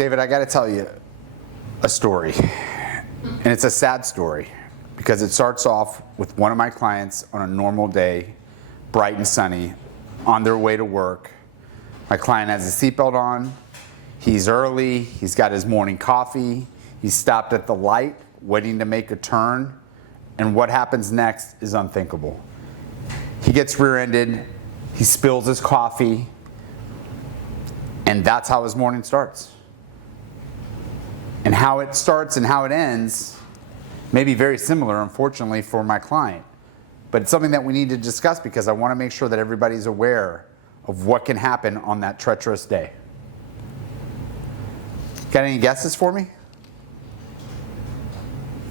David, I got to tell you a story, and it's a sad story because it starts off with one of my clients on a normal day, bright and sunny, on their way to work. My client has his seatbelt on, he's early, he's got his morning coffee, he's stopped at the light, waiting to make a turn, and what happens next is unthinkable. He gets rear-ended, he spills his coffee, and that's how his morning starts. And how it starts and how it ends may be very similar, unfortunately, for my client. But it's something that we need to discuss because I want to make sure that everybody's aware of what can happen on that treacherous day. Got any guesses for me?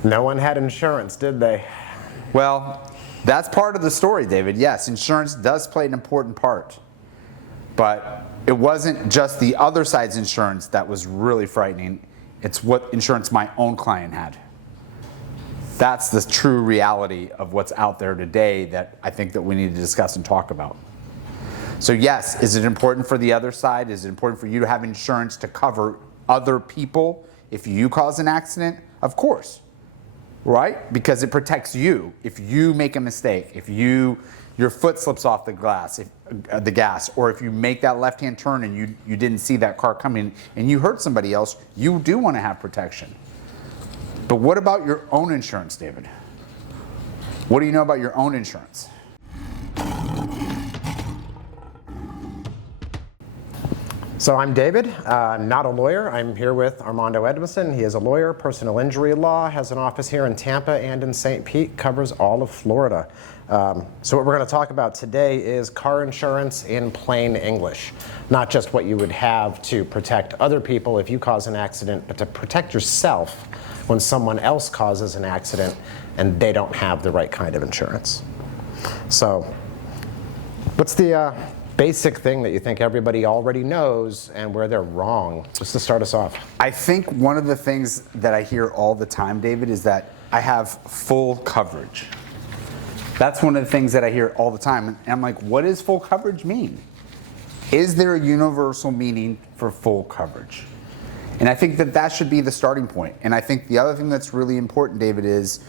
No one had insurance, did they? Well, that's part of the story, David. Yes, insurance does play an important part. But it wasn't just the other side's insurance that was really frightening. It's what insurance my own client had. That's the true reality of what's out there today that I think that we need to discuss and talk about. So yes, is it important for the other side? Is it important for you to have insurance to cover other people if you cause an accident? Of course, right? Because it protects you. If you make a mistake, if your foot slips off the gas, or if you make that left-hand turn and you didn't see that car coming and you hurt somebody else, you do want to have protection. But what about your own insurance, David? What do you know about your own insurance? So I'm David, not a lawyer. I'm here with Armando Edmiston. He is a lawyer, personal injury law, has an office here in Tampa and in St. Pete, covers all of Florida. So what we're going to talk about today is car insurance in plain English. Not just what you would have to protect other people if you cause an accident, but to protect yourself when someone else causes an accident and they don't have the right kind of insurance. So what's the basic thing that you think everybody already knows and where they're wrong, just to start us off? I think one of the things that I hear all the time, David, is that I have full coverage. That's one of the things that I hear all the time. And I'm like, what does full coverage mean? Is there a universal meaning for full coverage? And I think that that should be the starting point. And I think the other thing that's really important, David, is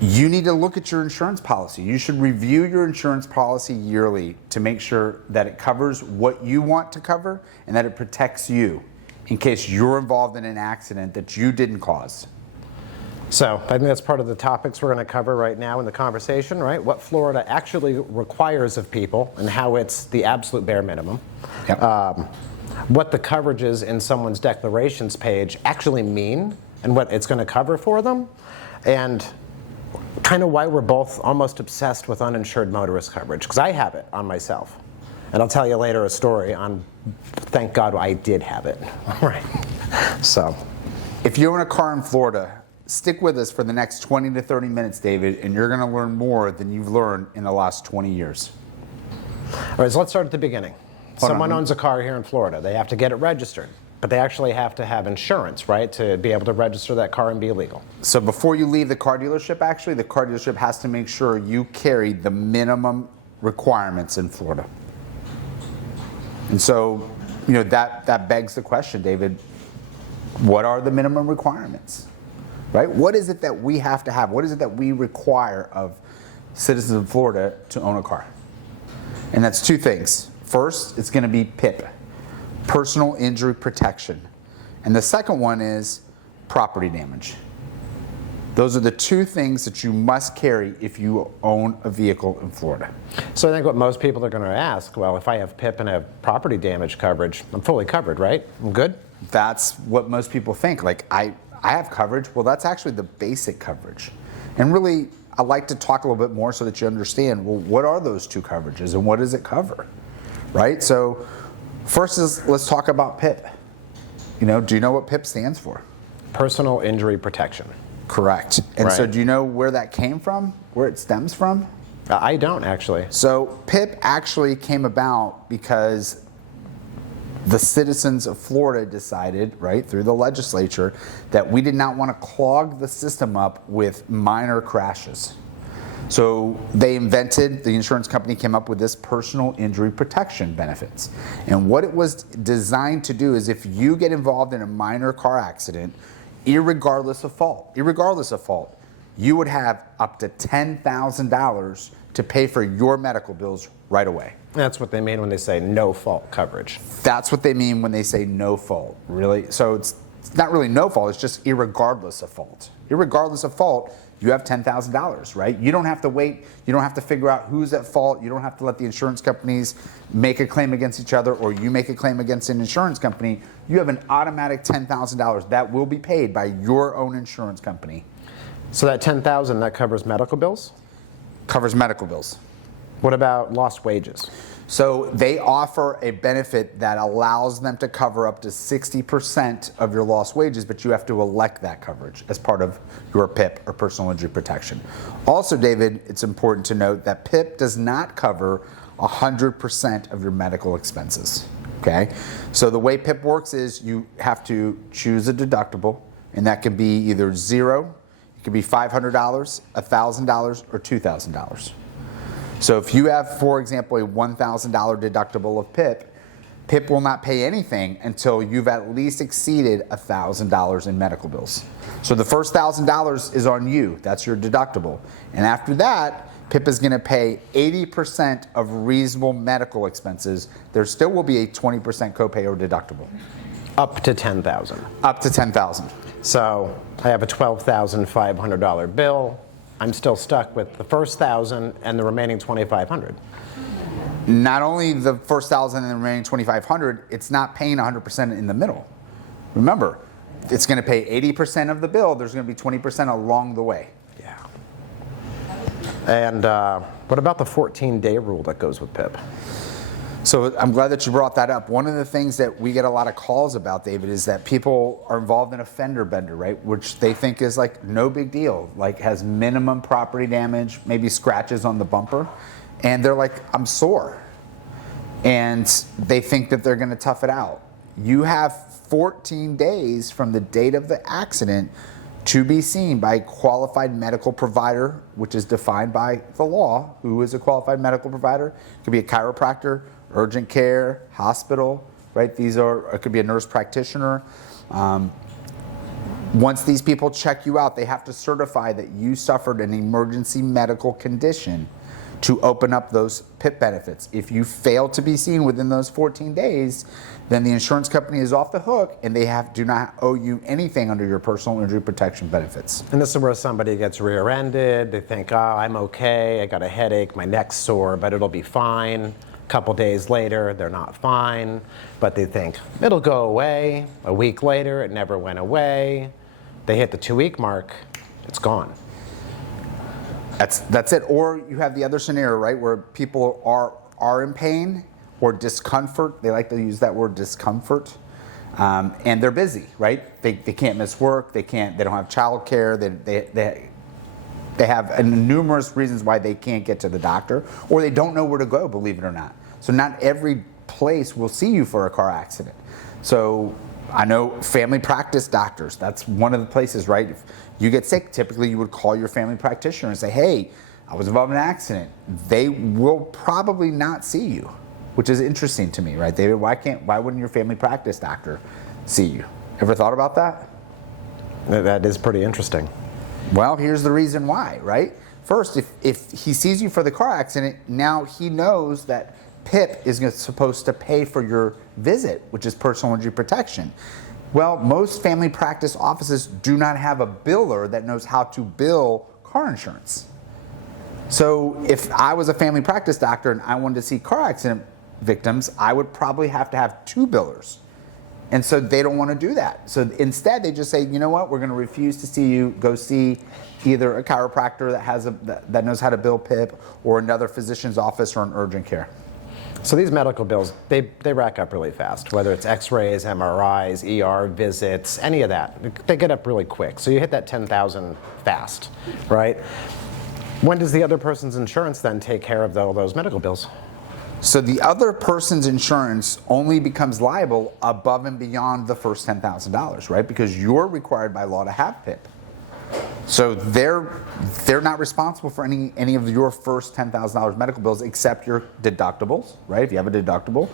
you need to look at your insurance policy. You should review your insurance policy yearly to make sure that it covers what you want to cover and that it protects you in case you're involved in an accident that you didn't cause. So I think that's part of the topics we're going to cover right now in the conversation, right? What Florida actually requires of people and how it's the absolute bare minimum. Yep. What the coverages in someone's declarations page actually mean and what it's going to cover for them, and kind of why we're both almost obsessed with uninsured motorist coverage, because I have it on myself. And I'll tell you later a story on, thank God I did have it. Right. So if you own a car in Florida, stick with us for the next 20 to 30 minutes, David, and you're going to learn more than you've learned in the last 20 years. All right, so let's start at the beginning. Someone owns a car here in Florida. They have to get it registered, but they actually have to have insurance, right, to be able to register that car and be legal. So before you leave the car dealership, actually, the car dealership has to make sure you carry the minimum requirements in Florida. And so, that begs the question, David, what are the minimum requirements, right? What is it that we have to have? What is it that we require of citizens of Florida to own a car? And that's two things. First, it's going to be PIP, personal injury protection. And the second one is property damage. Those are the two things that you must carry if you own a vehicle in Florida. So I think what most people are going to ask, well, if I have PIP and have property damage coverage, I'm fully covered, right? I'm good? That's what most people think. Like, I have coverage. Well, that's actually the basic coverage. And really, I'd like to talk a little bit more so that you understand, well, what are those two coverages and what does it cover, right? So first let's talk about PIP. Do you know what PIP stands for? Personal injury protection. Correct. And right. So do you know where that came from, where it stems from? I don't, actually. So PIP actually came about because the citizens of Florida decided, right, through the legislature, that we did not want to clog the system up with minor crashes. So the insurance company came up with this personal injury protection benefits. And what it was designed to do is if you get involved in a minor car accident, irregardless of fault, you would have up to $10,000 to pay for your medical bills right away. That's what they mean when they say no fault coverage. That's what they mean when they say no fault, really. So it's not really no fault, it's just irregardless of fault. Irregardless of fault, you have $10,000, right? You don't have to wait. You don't have to figure out who's at fault. You don't have to let the insurance companies make a claim against each other or you make a claim against an insurance company. You have an automatic $10,000 that will be paid by your own insurance company. So that $10,000, that covers medical bills? Covers medical bills. What about lost wages? So they offer a benefit that allows them to cover up to 60% of your lost wages, but you have to elect that coverage as part of your PIP or personal injury protection. Also, David, it's important to note that PIP does not cover 100% of your medical expenses. Okay? So the way PIP works is you have to choose a deductible, and that can be either zero, it could be $500, $1,000, or $2,000. So if you have, for example, a $1,000 deductible of PIP, PIP will not pay anything until you've at least exceeded $1,000 in medical bills. So the first $1,000 is on you. That's your deductible. And after that, PIP is going to pay 80% of reasonable medical expenses. There still will be a 20% copay or deductible. Up to $10,000. Up to $10,000. So I have a $12,500 bill. I'm still stuck with the first $1,000 and the remaining $2,500. Not only the first $1,000 and the remaining $2,500, it's not paying 100% in the middle. Remember, it's going to pay 80% of the bill. There's going to be 20% along the way. Yeah. And what about the 14-day rule that goes with PIP? So I'm glad that you brought that up. One of the things that we get a lot of calls about, David, is that people are involved in a fender bender, right? Which they think is like no big deal, like has minimum property damage, maybe scratches on the bumper. And they're like, I'm sore. And they think that they're going to tough it out. You have 14 days from the date of the accident to be seen by a qualified medical provider, which is defined by the law. Who is a qualified medical provider? It could be a chiropractor, urgent care, hospital, right? It could be a nurse practitioner. Once these people check you out, they have to certify that you suffered an emergency medical condition to open up those PIP benefits. If you fail to be seen within those 14 days, then the insurance company is off the hook and they do not owe you anything under your personal injury protection benefits. And this is where somebody gets rear-ended. They think, oh, I'm okay, I got a headache, my neck's sore, but it'll be fine. Couple days later, they're not fine, but they think it'll go away. A week later, it never went away. They hit the 2-week mark, it's gone. That's it. Or you have the other scenario, right, where people are in pain or discomfort. They like to use that word, discomfort, and they're busy, right? They can't miss work. They don't have childcare. They have numerous reasons why they can't get to the doctor, or they don't know where to go, believe it or not. So not every place will see you for a car accident. So I know family practice doctors, that's one of the places, right? If you get sick, typically you would call your family practitioner and say, hey, I was involved in an accident. They will probably not see you, which is interesting to me, right, David? Why wouldn't your family practice doctor see you? Ever thought about that? That is pretty interesting. Well, here's the reason why, right? First, if he sees you for the car accident, now he knows that PIP is supposed to pay for your visit, which is personal injury protection. Well, most family practice offices do not have a biller that knows how to bill car insurance. So if I was a family practice doctor and I wanted to see car accident victims, I would probably have to have 2 billers. And so they don't want to do that. So instead, they just say, you know what, we're going to refuse to see you. Go see either a chiropractor that knows how to bill PIP, or another physician's office, or an urgent care. So these medical bills, they rack up really fast, whether it's x-rays, MRIs, ER visits, any of that. They get up really quick. So you hit that $10,000 fast, right? When does the other person's insurance then take care of all those medical bills? So the other person's insurance only becomes liable above and beyond the first $10,000, right? Because you're required by law to have PIP. So they're not responsible for any of your first $10,000 medical bills except your deductibles, right? If you have a deductible,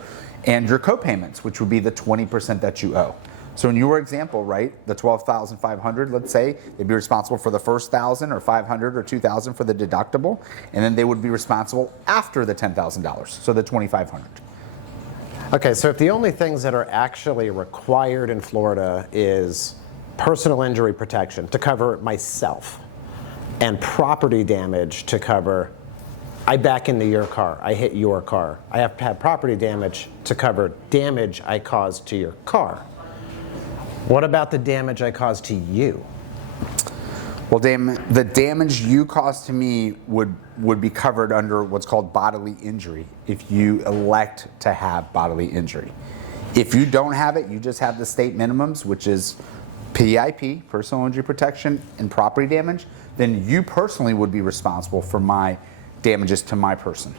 and your co-payments, which would be the 20% that you owe. So in your example, right, the $12,500, let's say, they'd be responsible for the first $1,000 or $500 or $2,000 for the deductible, and then they would be responsible after the $10,000, so the $2,500. Okay, so if the only things that are actually required in Florida is personal injury protection to cover myself and property damage to cover, I back into your car, I hit your car, I have to have property damage to cover damage I caused to your car. What about the damage I caused to you? Well, the damage you caused to me would be covered under what's called bodily injury if you elect to have bodily injury. If you don't have it, you just have the state minimums, which is PIP, personal injury protection, and property damage, then you personally would be responsible for my damages to my person.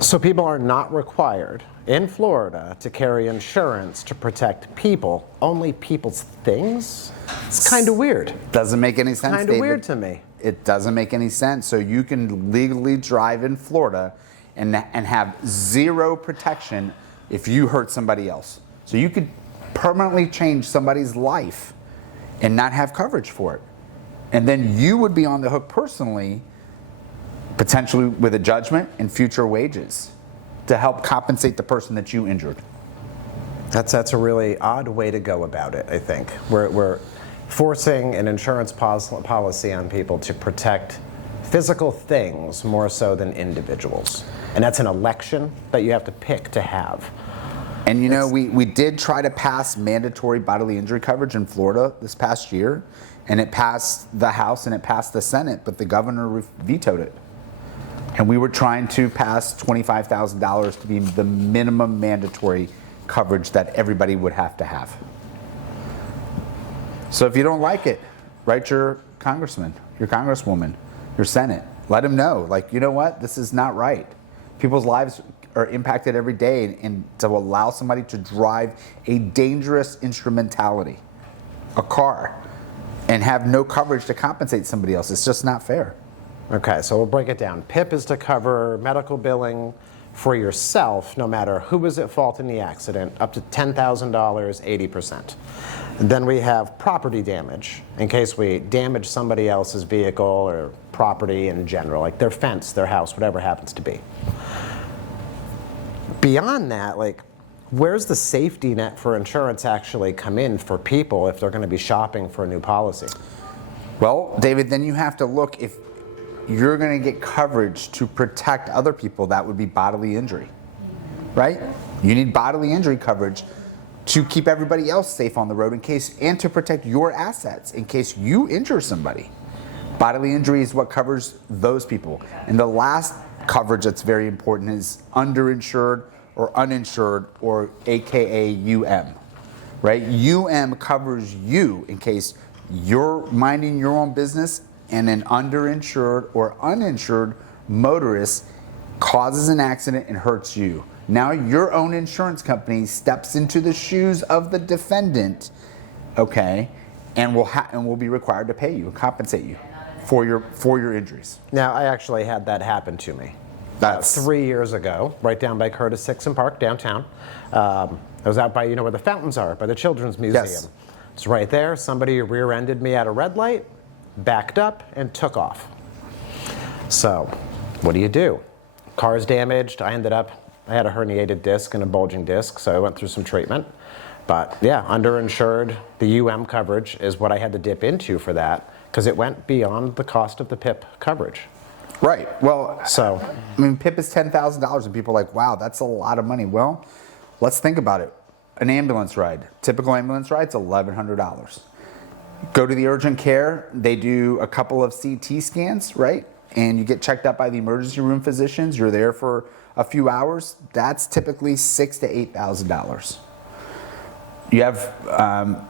So people are not required in Florida to carry insurance to protect people, only people's things? It's kind of weird. Doesn't make any sense, Kind of weird to me. It doesn't make any sense. So you can legally drive in Florida and have zero protection if you hurt somebody else. So you could permanently change somebody's life and not have coverage for it. And then you would be on the hook personally, potentially with a judgment and future wages to help compensate the person that you injured. That's a really odd way to go about it, I think. We're forcing an insurance policy on people to protect physical things more so than individuals. And that's an election that you have to pick to have. And you know, we did try to pass mandatory bodily injury coverage in Florida this past year, and it passed the House and it passed the Senate, but the governor vetoed it. And we were trying to pass $25,000 to be the minimum mandatory coverage that everybody would have to have. So if you don't like it, write your congressman, your congresswoman, your Senate. Let them know, like, you know what, this is not right. People's lives are impacted every day, and to allow somebody to drive a dangerous instrumentality, a car, and have no coverage to compensate somebody else, it's just not fair. Okay, so we'll break it down. PIP is to cover medical billing for yourself, no matter who was at fault in the accident, up to $10,000, 80%. And then we have property damage, in case we damage somebody else's vehicle or property in general, like their fence, their house, whatever it happens to be. Beyond that, like, where's the safety net for insurance actually come in for people if they're going to be shopping for a new policy? Well, David, then you have to look, if you're going to get coverage to protect other people, that would be bodily injury, right? You need bodily injury coverage to keep everybody else safe on the road in case, and to protect your assets in case you injure somebody. Bodily injury is what covers those people. And the last coverage that's very important is underinsured or uninsured, or AKA UM, right? UM covers you in case you're minding your own business and an underinsured or uninsured motorist causes an accident and hurts you. Now your own insurance company steps into the shoes of the defendant, okay, and will be required to pay you and compensate you for your injuries. Now, I actually had that happen to me. That's 3 years ago, right down by Curtis Sixon Park, downtown. I was out by, where the fountains are, by the Children's Museum. Yes. It's right there. Somebody rear-ended me at a red light, backed up, and took off. So, what do? Car's damaged. I had a herniated disc and a bulging disc, so I went through some treatment. But yeah, underinsured, the UM coverage is what I had to dip into for that, because it went beyond the cost of the PIP coverage. right. Well, So, I mean, PIP is $10,000, and people are like, wow, that's a lot of money. Well, let's think about it. An ambulance ride, typical ambulance ride's $1,100. Go to the urgent care, they do a couple of CT scans, right? And you get checked out by the emergency room physicians. You're there for a few hours. That's typically $6,000 to $8,000. You have,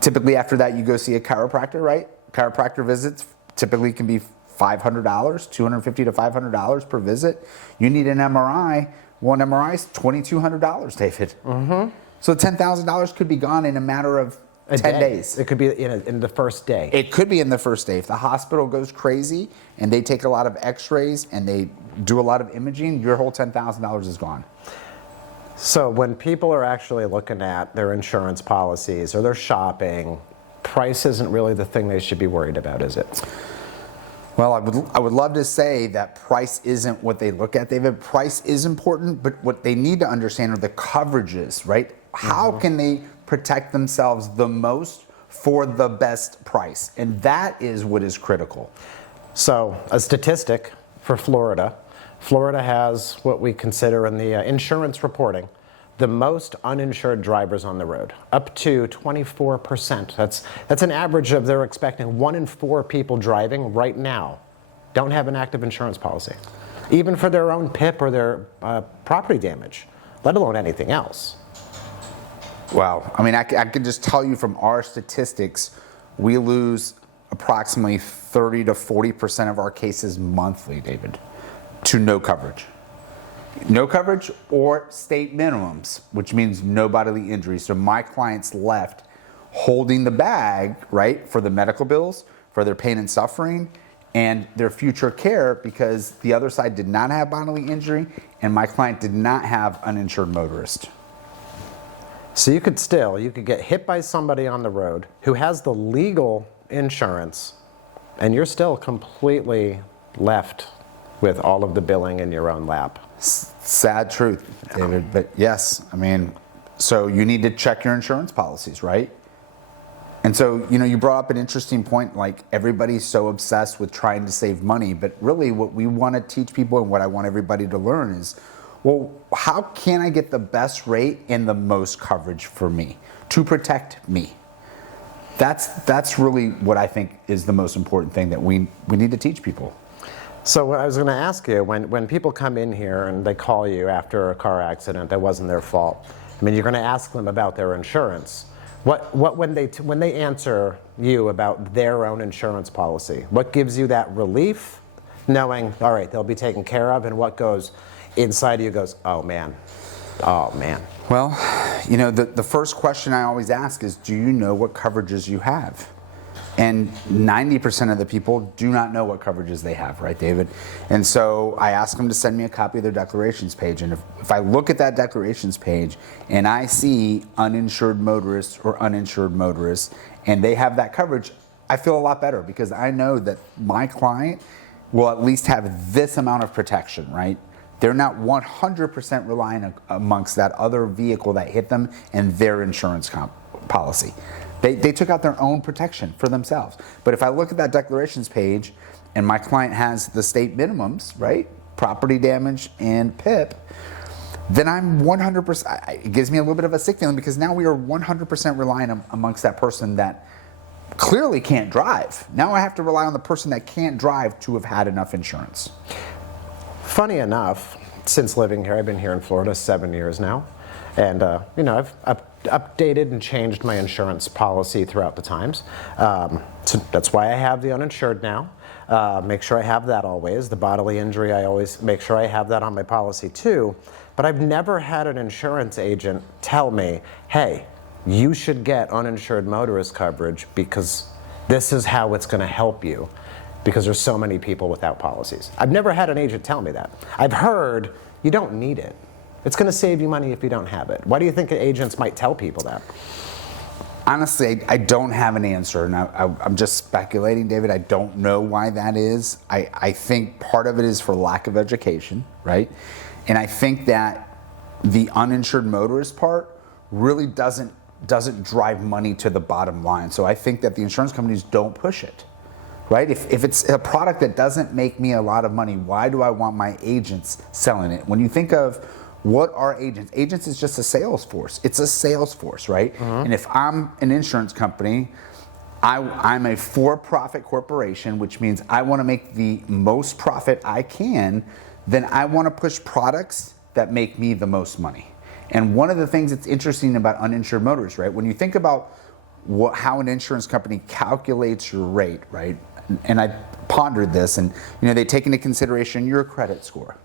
typically after that, you go see a chiropractor, right? Chiropractor visits typically can be $500, $250 to $500 per visit. You need an MRI. One MRI is $2,200, David. Mm-hmm. So $10,000 could be gone in a matter of 10 days. It could be in the first day. It could be in the first day. If the hospital goes crazy and they take a lot of x-rays and they do a lot of imaging, your whole $10,000 is gone. So when people are actually looking at their insurance policies or they're shopping, price isn't really the thing they should be worried about, is it? Well, I would love to say that price isn't what they look at, David. Price is important, but what they need to understand are the coverages, right? How can they protect themselves the most for the best price? And that is what is critical. So a statistic for Florida. Florida has what we consider in the insurance reporting the most uninsured drivers on the road, up to 24%. That's an average of they're expecting 1 in 4 people driving right now don't have an active insurance policy, even for their own PIP or their property damage, let alone anything else. Wow. I mean, I can just tell you from our statistics, we lose approximately 30 to 40% of our cases monthly, David, to no coverage. No coverage or state minimums, which means no bodily injury. So my clients left holding the bag, right, for the medical bills, for their pain and suffering, and their future care because the other side did not have bodily injury and my client did not have uninsured motorist. So you could get hit by somebody on the road who has the legal insurance and you're still completely left with all of the billing in your own lap. Sad truth, David, but yes, I mean, so you need to check your insurance policies, right? And so, you brought up an interesting point, like everybody's so obsessed with trying to save money, but really what we want to teach people and what I want everybody to learn is, well, how can I get the best rate and the most coverage for me to protect me? That's really what I think is the most important thing that we need to teach people. So what I was going to ask you, when people come in here and they call you after a car accident that wasn't their fault, I mean, you're going to ask them about their insurance. When they answer you about their own insurance policy, what gives you that relief, knowing, all right, they'll be taken care of, and what goes inside of you goes, oh man. Well, the first question I always ask is, do you know what coverages you have? And 90% of the people do not know what coverages they have, right, David? And so I ask them to send me a copy of their declarations page. And if I look at that declarations page and I see uninsured motorists or uninsured motorists and they have that coverage, I feel a lot better because I know that my client will at least have this amount of protection, right? They're not 100% relying amongst that other vehicle that hit them and their insurance policy. They took out their own protection for themselves. But if I look at that declarations page and my client has the state minimums, right? Property damage and PIP, then I'm 100%, it gives me a little bit of a sick feeling because now we are 100% relying amongst that person that clearly can't drive. Now I have to rely on the person that can't drive to have had enough insurance. Funny enough, since living here, I've been here in Florida 7 years now, and I've updated and changed my insurance policy throughout the times. So that's why I have the uninsured now. Make sure I have that always. The bodily injury, I always make sure I have that on my policy too. But I've never had an insurance agent tell me, hey, you should get uninsured motorist coverage because this is how it's going to help you, because there's so many people without policies. I've never had an agent tell me that. I've heard you don't need it. It's going to save you money if you don't have it. Why do you think agents might tell people that? Honestly, I don't have an answer. Now, I'm just speculating, David. I don't know why that is. I think part of it is for lack of education, right? And I think that the uninsured motorist part really doesn't drive money to the bottom line. So I think that the insurance companies don't push it, right? If it's a product that doesn't make me a lot of money, why do I want my agents selling it? When you think of what are agents? Agents is just a sales force. It's a sales force, right? And if I'm an insurance company, I'm a for-profit corporation, which means I want to make the most profit I can, then I want to push products that make me the most money. And one of the things that's interesting about uninsured motorists, right? When you think about how an insurance company calculates your rate, right? and I pondered this, and they take into consideration your credit score.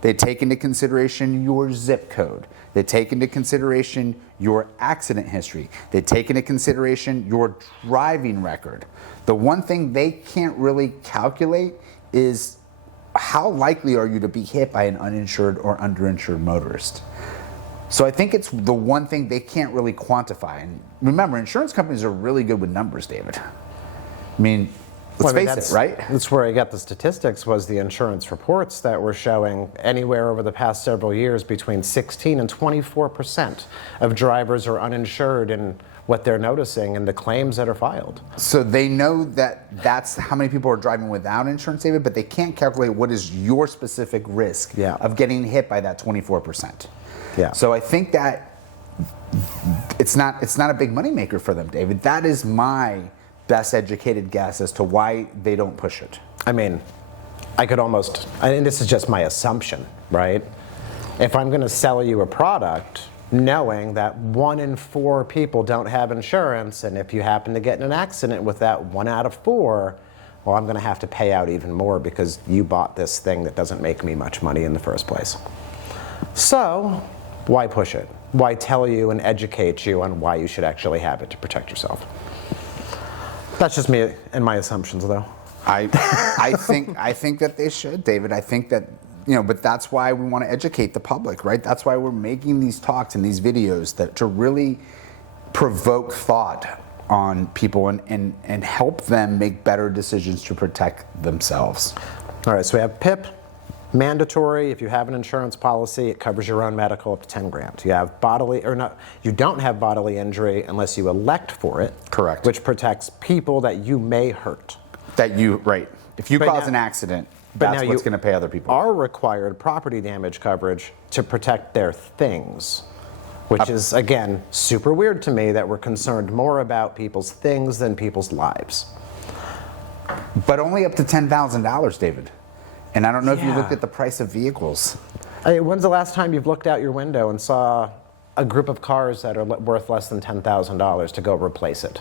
They take into consideration your zip code. They take into consideration your accident history. They take into consideration your driving record. The one thing they can't really calculate is how likely are you to be hit by an uninsured or underinsured motorist. So I think it's the one thing they can't really quantify. And remember, insurance companies are really good with numbers, David. I mean, let's face it, right? That's where I got the statistics, was the insurance reports that were showing anywhere over the past several years between 16 and 24% of drivers are uninsured in what they're noticing and the claims that are filed. So they know that that's how many people are driving without insurance, David, but they can't calculate what is your specific risk of getting hit by that 24%. Yeah. So I think that it's not a big moneymaker for them, David. That is my best educated guess as to why they don't push it. I mean, and this is just my assumption, right? If I'm going to sell you a product knowing that 1 in 4 people don't have insurance, and if you happen to get in an accident with that 1 out of 4, well, I'm going to have to pay out even more because you bought this thing that doesn't make me much money in the first place. So, why push it? Why tell you and educate you on why you should actually have it to protect yourself? That's just me and my assumptions, though. I think that they should, David. I think that, but that's why we want to educate the public, right? That's why we're making these talks and these videos to really provoke thought on people and help them make better decisions to protect themselves. All right, so we have PIP. Mandatory. If you have an insurance policy, it covers your own medical up to 10 grand. You have you don't have bodily injury unless you elect for it. Correct. Which protects people that you may hurt. Right. If you cause an accident, that's what's going to pay other people. Are required property damage coverage to protect their things, which is, again, super weird to me that we're concerned more about people's things than people's lives. But only up to $10,000, David. And I don't know if you looked at the price of vehicles. When's the last time you've looked out your window and saw a group of cars that are worth less than $10,000 to go replace it?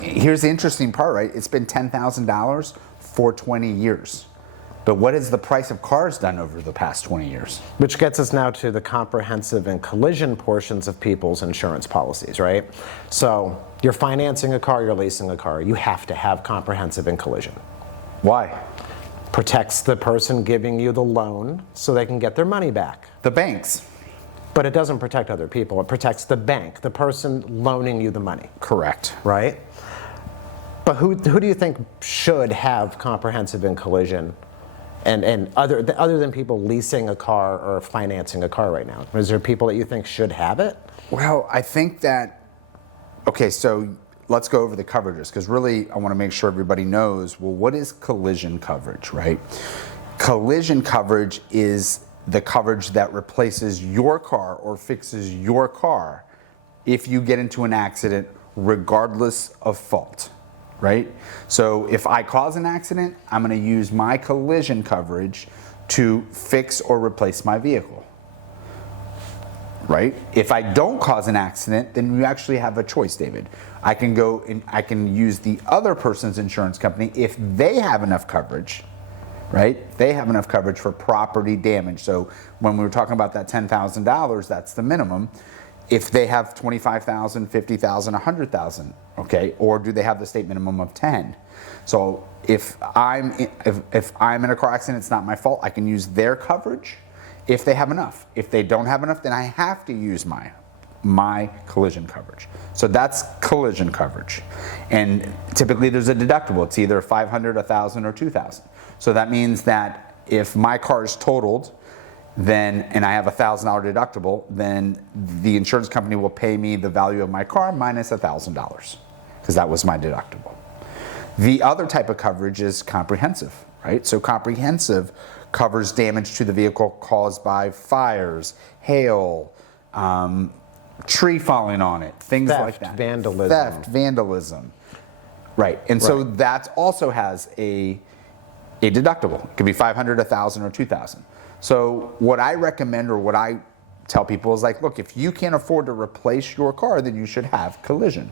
Here's the interesting part, right? It's been $10,000 for 20 years. But what has the price of cars done over the past 20 years? Which gets us now to the comprehensive and collision portions of people's insurance policies, right? So you're financing a car, you're leasing a car. You have to have comprehensive and collision. Why? Protects the person giving you the loan so they can get their money back. The banks. But it doesn't protect other people. It protects the bank, the person loaning you the money. Correct. Right? But who do you think should have comprehensive and collision and other than people leasing a car or financing a car right now? Is there people that you think should have it? Well, I think that, okay, so let's go over the coverages, because really I want to make sure everybody knows, well, what is collision coverage, right? Collision coverage is the coverage that replaces your car or fixes your car if you get into an accident regardless of fault, right? So if I cause an accident, I'm going to use my collision coverage to fix or replace my vehicle. Right? If I don't cause an accident, then you actually have a choice, David. I can go and I can use the other person's insurance company if they have enough coverage, right? They have enough coverage for property damage. So when we were talking about that $10,000, that's the minimum. If they have $25,000, $50,000, $100,000, okay? Or do they have the state minimum of 10? So if I'm in a car accident, it's not my fault. I can use their coverage if they have enough. If they don't have enough, then I have to use my collision coverage. So that's collision coverage. And typically there's a deductible. It's either $500, $1,000, or $2,000. So that means that if my car is totaled, and I have a $1,000 deductible, then the insurance company will pay me the value of my car minus $1,000, because that was my deductible. The other type of coverage is comprehensive, right? So comprehensive covers damage to the vehicle caused by fires, hail, tree falling on it, things like that. Vandalism. Right. And so that also has a deductible. It could be $500, $1,000, or $2,000. So what I recommend, or what I tell people, is like, look, if you can't afford to replace your car, then you should have collision.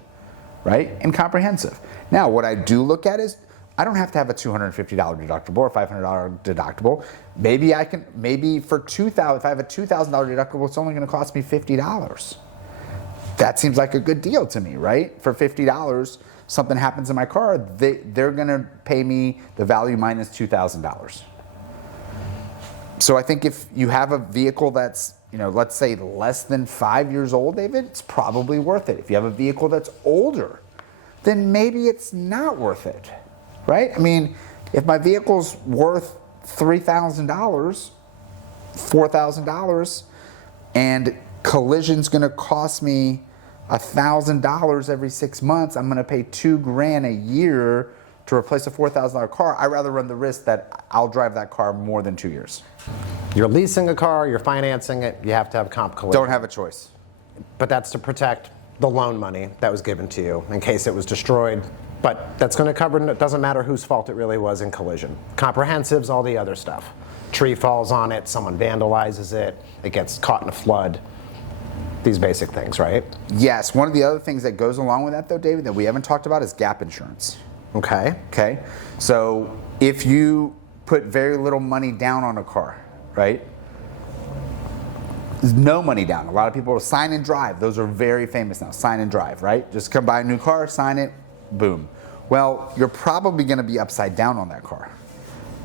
right? And comprehensive. Now, what I do look at is I don't have to have a $250 deductible or $500 deductible. Maybe for $2,000, if I have a $2,000 deductible, it's only going to cost me $50. That seems like a good deal to me, right? For $50, something happens in my car, they're going to pay me the value minus $2,000. So I think if you have a vehicle that's, let's say less than 5 years old, David, it's probably worth it. If you have a vehicle that's older, then maybe it's not worth it, right? I mean, if my vehicle's worth $3,000, $4,000, and collision's going to cost me $1,000 every 6 months, I'm going to pay $2,000 a year to replace a $4,000 car. I'd rather run the risk that I'll drive that car more than 2 years. You're leasing a car, you're financing it, you have to have comp collision. Don't have a choice. But that's to protect the loan money that was given to you in case it was destroyed. But that's going to cover, it doesn't matter whose fault it really was in collision. Comprehensives, all the other stuff. Tree falls on it, someone vandalizes it, it gets caught in a flood. These basic things, right? Yes. One of the other things that goes along with that, though, David, that we haven't talked about is gap insurance. Okay. Okay. So if you put very little money down on a car, right? There's no money down. A lot of people will sign and drive. Those are very famous now. Sign and drive, right? Just come buy a new car, sign it, boom. Well, you're probably going to be upside down on that car.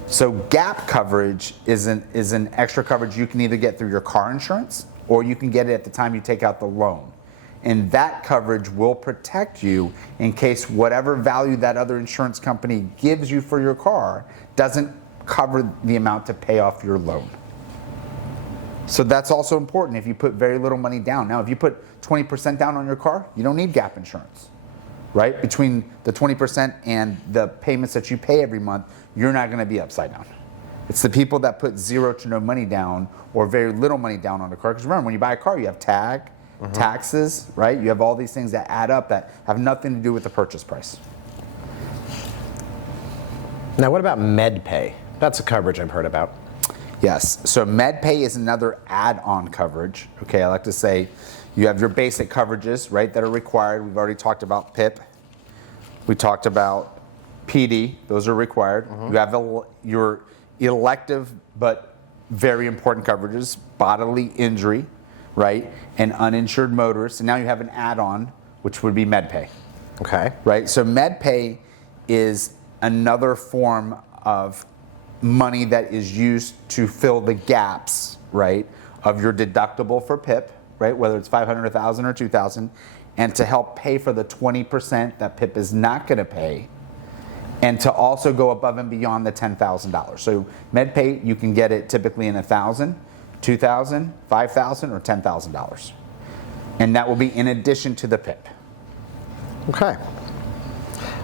So gap coverage is an extra coverage you can either get through your car insurance or you can get it at the time you take out the loan. And that coverage will protect you in case whatever value that other insurance company gives you for your car doesn't cover the amount to pay off your loan. So that's also important if you put very little money down. Now, if you put 20% down on your car, you don't need gap insurance, right? Between the 20% and the payments that you pay every month, you're not going to be upside down. It's the people that put zero to no money down or very little money down on a car. Because remember, when you buy a car, you have taxes, right? You have all these things that add up that have nothing to do with the purchase price. Now, what about MedPay? That's a coverage I've heard about. Yes. So MedPay is another add-on coverage. Okay, I like to say you have your basic coverages, right, that are required. We've already talked about PIP. We talked about PD. Those are required. You have your elective but very important coverages, bodily injury, right, and uninsured motorists. And now you have an add-on, which would be MedPay. Okay. Right? So MedPay is another form of money that is used to fill the gaps, right, of your deductible for PIP, right, whether it's $500, $1,000, or $2,000, and to help pay for the 20% that PIP is not going to pay, and to also go above and beyond the $10,000. So MedPay, you can get it typically in $1,000, $2,000, $5,000, or $10,000. And that will be in addition to the PIP. Okay.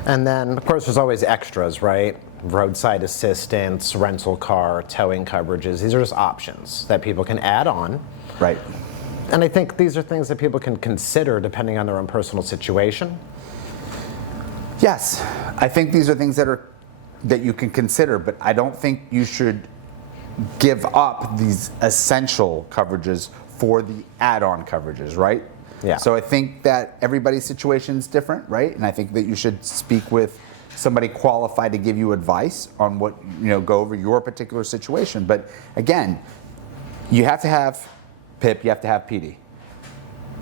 And then, of course, there's always extras, right? Roadside assistance, rental car, towing coverages. These are just options that people can add on. Right. And I think these are things that people can consider depending on their own personal situation. Yes, I think these are things that you can consider, but I don't think you should give up these essential coverages for the add-on coverages, right? Yeah. So I think that everybody's situation is different, right? And I think that you should speak with somebody qualified to give you advice on what, go over your particular situation. But again, you have to have PIP, you have to have PD.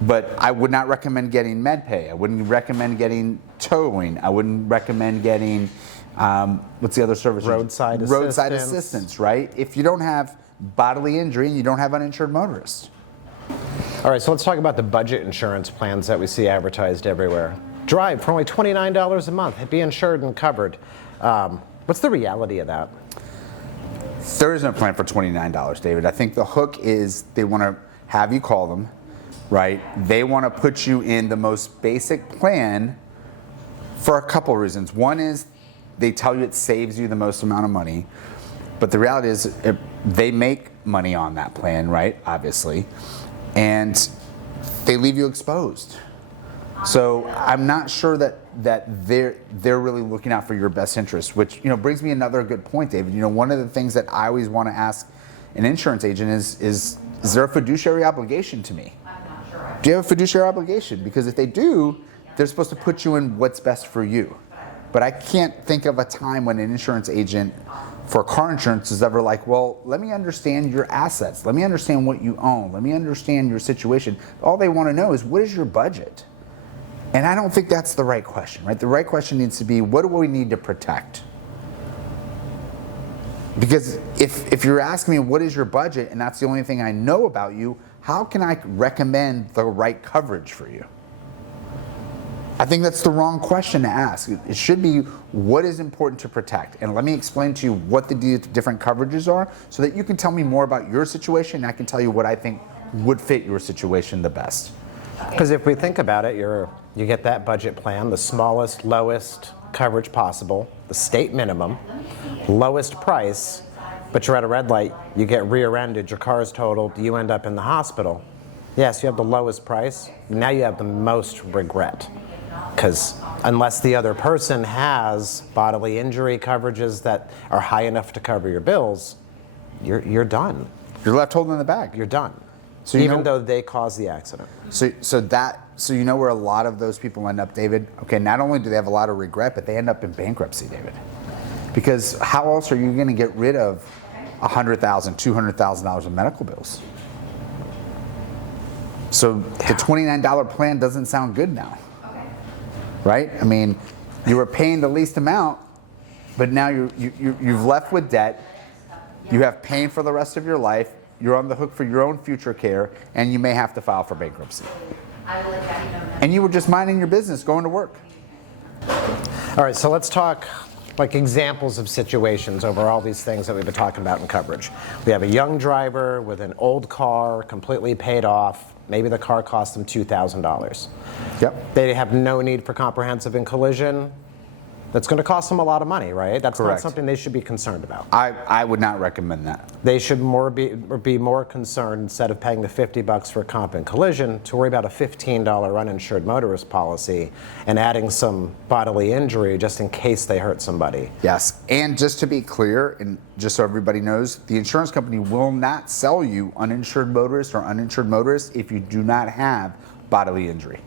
But I would not recommend getting MedPay. I wouldn't recommend getting towing. I wouldn't recommend getting, what's the other service? Roadside assistance, right? If you don't have bodily injury and you don't have uninsured motorists. All right, so let's talk about the budget insurance plans that we see advertised everywhere. Drive for only $29 a month, be insured and covered. What's the reality of that? There is no plan for $29, David. I think the hook is they want to have you call them, right? They want to put you in the most basic plan for a couple reasons. One is they tell you it saves you the most amount of money, but the reality is they make money on that plan, right? Obviously, and they leave you exposed. So I'm not sure that they're really looking out for your best interest, which brings me another good point, David. One of the things that I always want to ask an insurance agent is there a fiduciary obligation to me? I'm not sure. Do you have a fiduciary obligation? Because if they do, they're supposed to put you in what's best for you. But I can't think of a time when an insurance agent for car insurance is ever like, well, let me understand your assets. Let me understand what you own. Let me understand your situation. All they want to know is, what is your budget? And I don't think that's the right question, right? The right question needs to be, what do we need to protect? Because if you're asking me, what is your budget, and that's the only thing I know about you, how can I recommend the right coverage for you? I think that's the wrong question to ask. It should be, what is important to protect? And let me explain to you what the different coverages are so that you can tell me more about your situation, and I can tell you what I think would fit your situation the best. Because if we think about it, you get that budget plan, the smallest, lowest coverage possible, the state minimum, lowest price, but you're at a red light, you get rear-ended, your car is totaled, you end up in the hospital. Yes, you have the lowest price, now you have the most regret. Because unless the other person has bodily injury coverages that are high enough to cover your bills, you're done. You're left holding the bag. You're done. So even though they caused the accident. So you know where a lot of those people end up, David? Okay, not only do they have a lot of regret, but they end up in bankruptcy, David. Because how else are you going to get rid of $100,000, $200,000 of medical bills? So the $29 plan doesn't sound good now, right? I mean, you were paying the least amount, but now you've left with debt. You have pain for the rest of your life. You're on the hook for your own future care, and you may have to file for bankruptcy. And you were just minding your business, going to work. All right, so let's talk like examples of situations over all these things that we've been talking about in coverage. We have a young driver with an old car, completely paid off. Maybe the car cost them $2,000. Yep. They have no need for comprehensive and collision. That's going to cost them a lot of money, right? That's Correct. Not something they should be concerned about. I would not recommend that. They should be more concerned, instead of paying the $50 for comp and collision, to worry about a $15 uninsured motorist policy and adding some bodily injury just in case they hurt somebody. Yes, and just to be clear, and just so everybody knows, the insurance company will not sell you uninsured motorist or uninsured motorist if you do not have bodily injury.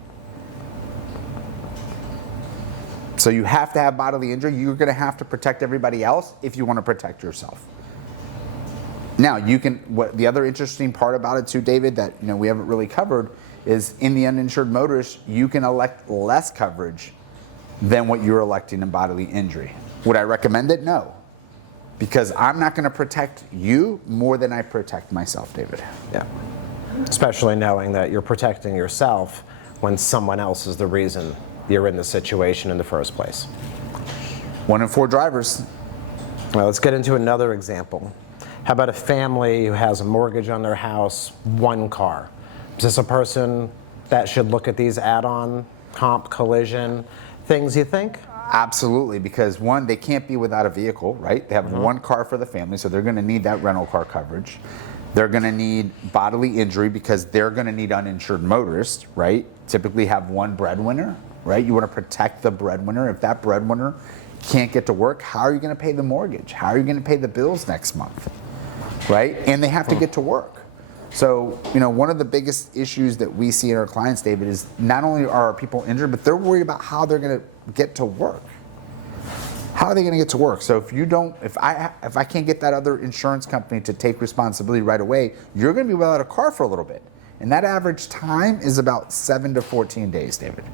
So you have to have bodily injury. You're going to have to protect everybody else if you want to protect yourself. Now, what the other interesting part about it too, David, that we haven't really covered, is in the uninsured motorist, you can elect less coverage than what you're electing in bodily injury. Would I recommend it? No. Because I'm not going to protect you more than I protect myself, David. Yeah. Especially knowing that you're protecting yourself when someone else is the reason you're in the situation in the first place. 1 in 4 drivers. Well, let's get into another example. How about a family who has a mortgage on their house, 1 car? Is this a person that should look at these add-on, comp, collision, things, you think? Absolutely, because 1, they can't be without a vehicle, right? They have 1 car for the family, so they're going to need that rental car coverage. They're going to need bodily injury because they're going to need uninsured motorists, right? Typically have 1 breadwinner, right? You want to protect the breadwinner. If that breadwinner can't get to work, how are you going to pay the mortgage? How are you going to pay the bills next month, right? And they have to get to work. So, one of the biggest issues that we see in our clients, David, is not only are people injured, but they're worried about how they're going to get to work. How are they going to get to work? So if I can't get that other insurance company to take responsibility right away, you're going to be without a car for a little bit. And that average time is about 7 to 14 days, David.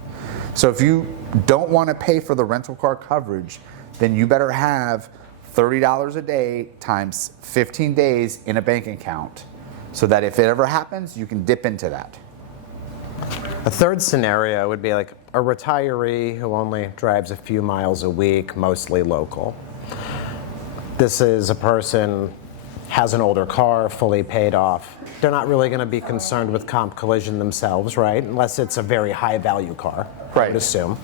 So if you don't want to pay for the rental car coverage, then you better have $30 a day times 15 days in a bank account so that if it ever happens, you can dip into that. A third scenario would be like a retiree who only drives a few miles a week, mostly local. This is a person has an older car, fully paid off. They're not really going to be concerned with comp collision themselves, right? Unless it's a very high value car, right. I would assume.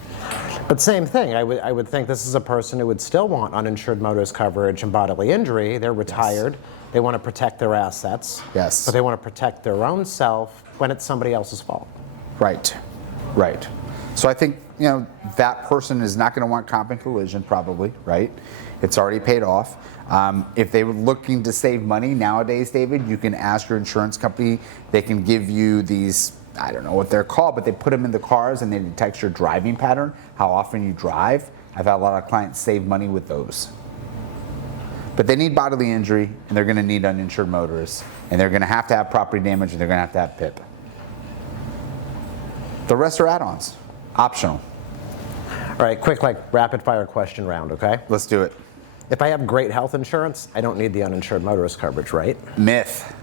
But same thing, I would think this is a person who would still want uninsured motorist coverage and bodily injury. They're retired. Yes. They want to protect their assets. Yes. But they want to protect their own self when it's somebody else's fault. Right. So I think, that person is not going to want comp and collision probably, right? It's already paid off. If they were looking to save money nowadays, David, you can ask your insurance company. They can give you these I don't know what they're called, but they put them in the cars and they detect your driving pattern, how often you drive. I've had a lot of clients save money with those. But they need bodily injury, and they're going to need uninsured motorists, and they're going to have property damage, and they're going to have PIP. The rest are add-ons, optional. All right, quick rapid fire question round, okay? Let's do it. If I have great health insurance, I don't need the uninsured motorist coverage, right? Myth.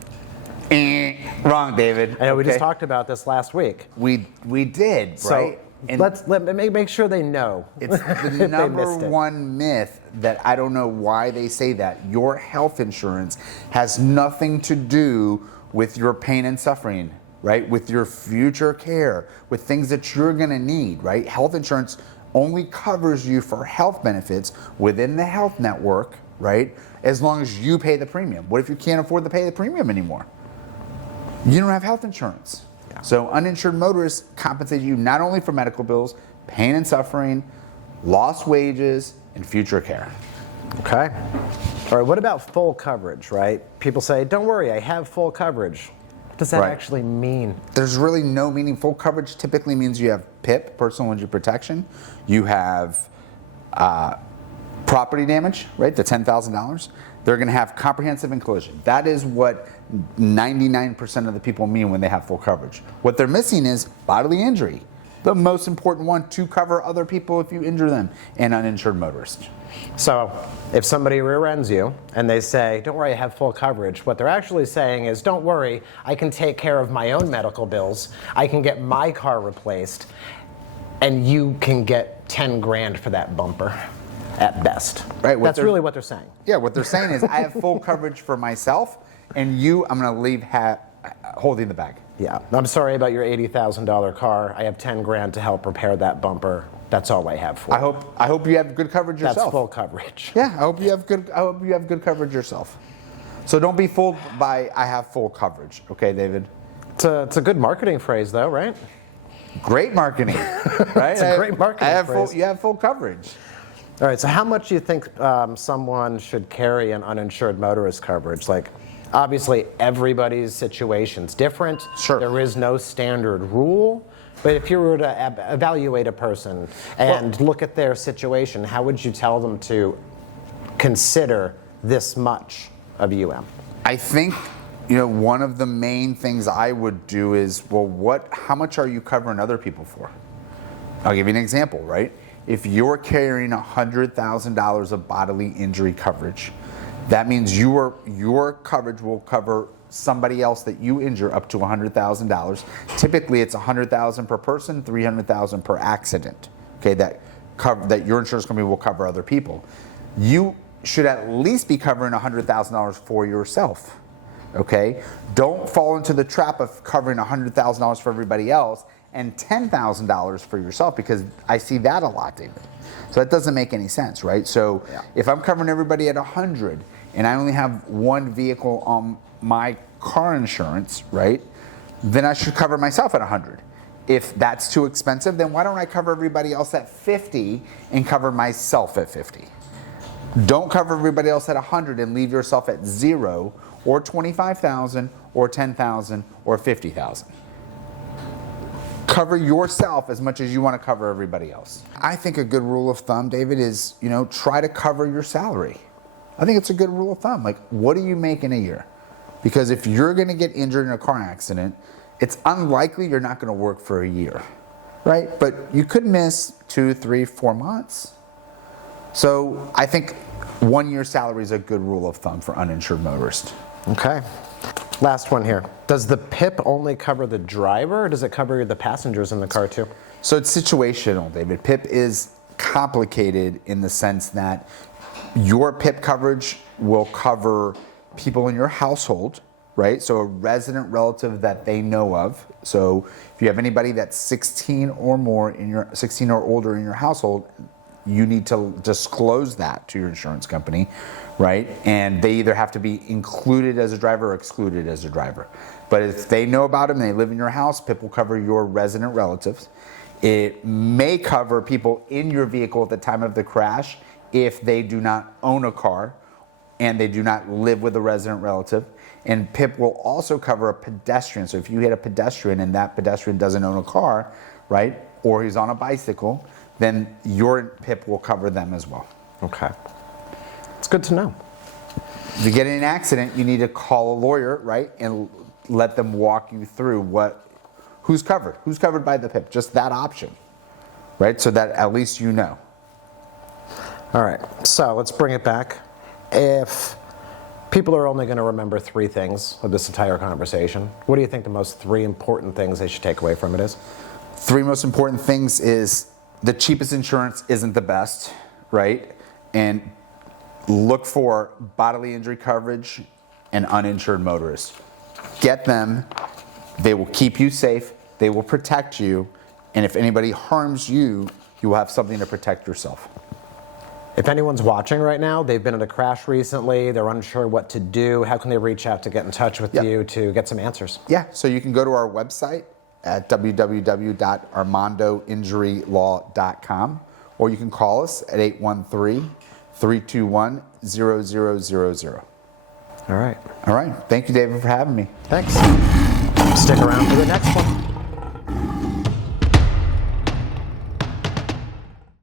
Wrong, David. I know we just talked about this last week. We did, So right? And let's make sure they know. it's the number one myth that I don't know why they say that. Your health insurance has nothing to do with your pain and suffering, right? With your future care, with things that you're going to need, right? Health insurance only covers you for health benefits within the health network, right? As long as you pay the premium. What if you can't afford to pay the premium anymore? You don't have health insurance. Yeah. So uninsured motorists compensate you not only for medical bills, pain and suffering, lost wages, and future care. Okay. All right, what about full coverage, right? People say, don't worry, I have full coverage. What does that actually mean? There's really no meaning. Full coverage typically means you have PIP, personal injury protection. You have property damage, right? The $10,000. They're going to have comprehensive and collision. That is what 99% of the people mean when they have full coverage. What they're missing is bodily injury, the most important one, to cover other people if you injure them, and uninsured motorists. So if somebody rear ends you and they say, don't worry, I have full coverage, what they're actually saying is, don't worry, I can take care of my own medical bills, I can get my car replaced, and you can get 10 grand for that bumper at best. Right. That's really what they're saying. Yeah, what they're saying is, I have full coverage for myself, and you, I'm going to leave holding the bag. Yeah, I'm sorry about your $80,000 car. I have 10 grand to help repair that bumper. That's all I have for it. I hope you have good coverage yourself. That's full coverage. Yeah, I hope you have good coverage yourself. So don't be fooled by I have full coverage. Okay, David? It's a good marketing phrase though, right? Great marketing, right? It's a great marketing phrase. You have full coverage. All right, so how much do you think someone should carry an uninsured motorist coverage? Like, obviously everybody's situation's different. Sure. There is no standard rule. But if you were to evaluate a person and look at their situation, how would you tell them to consider this much of UM? I think, one of the main things I would do is, how much are you covering other people for? I'll give you an example, right? If you're carrying $100,000 of bodily injury coverage, that means your coverage will cover somebody else that you injure up to $100,000. Typically, it's $100,000 per person, $300,000 per accident. Okay, that your insurance company will cover other people. You should at least be covering $100,000 for yourself. Okay, don't fall into the trap of covering $100,000 for everybody else and $10,000 for yourself, because I see that a lot, David. So that doesn't make any sense, right? So if I'm covering everybody at 100 and I only have one vehicle on my car insurance, right, then I should cover myself at 100. If that's too expensive, then why don't I cover everybody else at 50 and cover myself at 50? Don't cover everybody else at 100 and leave yourself at 0 or 25,000 or 10,000 or 50,000. Cover yourself as much as you want to cover everybody else. I think a good rule of thumb, David, is, try to cover your salary. I think it's a good rule of thumb. Like, what do you make in a year? Because if you're going to get injured in a car accident, it's unlikely you're not going to work for a year, right? But you could miss 2, 3, 4 months. So I think 1 year's salary is a good rule of thumb for uninsured motorists. Okay. Last one here. Does the PIP only cover the driver, or does it cover the passengers in the car too? So it's situational, David. PIP is complicated in the sense that your PIP coverage will cover people in your household, right? So a resident relative that they know of. So if you have anybody that's 16 or older in your household, you need to disclose that to your insurance company, right? And they either have to be included as a driver or excluded as a driver. But if they know about them and they live in your house, PIP will cover your resident relatives. It may cover people in your vehicle at the time of the crash if they do not own a car and they do not live with a resident relative. And PIP will also cover a pedestrian. So if you hit a pedestrian and that pedestrian doesn't own a car, right, or he's on a bicycle, then your PIP will cover them as well. Okay. It's good to know. If you get in an accident, you need to call a lawyer, right, and let them walk you through who's covered by the PIP, just that option, right, so that at least you know. All right, so let's bring it back. If people are only going to remember 3 things of this entire conversation, what do you think the most 3 important things they should take away from it is? 3 most important things is the cheapest insurance isn't the best, right, and look for bodily injury coverage and uninsured motorists. Get them. They will keep you safe. They will protect you. And if anybody harms you, you will have something to protect yourself. If anyone's watching right now, they've been in a crash recently, they're unsure what to do, how can they reach out to get in touch with you to get some answers? Yeah, so you can go to our website at www.armandoinjurylaw.com, or you can call us at 813-321-0000. All right. All right. Thank you, David, for having me. Thanks. Stick around for the next one.